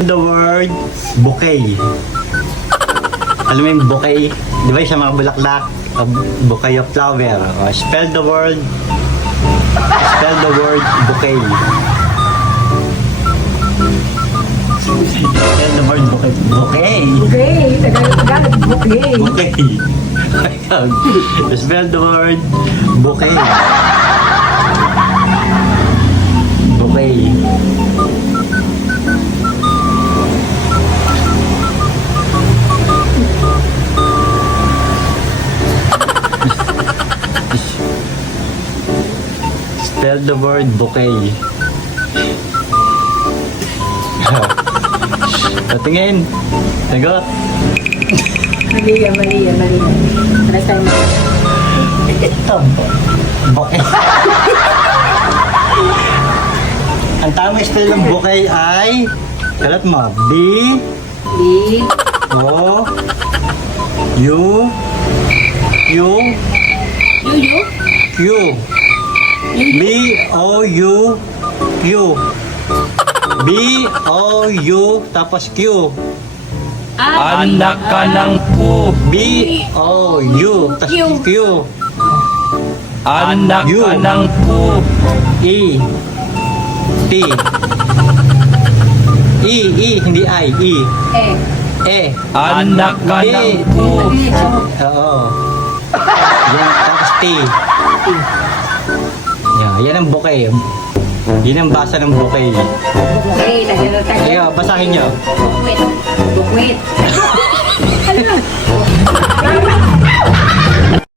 The word bouquet. Alam mo yung bouquet? Di ba sa mga bulaklak? Bouquet of flower. Spell the word bouquet. Spell the word bouquet. Bouquet. Okay, Tagalog, okay. Bouquet. Spell the word bouquet. Bouquet. Spell the word bouquet. Patingin. Sagot. Mali yan. Try tayo mo. Ito. Bouquet. Ang tamang spell ng bouquet ay kalat mo. B B, O U U Yuyu, Q B O U Q B O U tapos Q Anak ka ng po. B O U tapos Q Anak You. ka ng po. E T E hindi I E E Anak ka ng po. Oo. Yan, tapos T. Yan ang bouquet. Yan ang basa ng bouquet. Okay, Tagalog. Kaya, basahin nyo. Bukwit. Ano?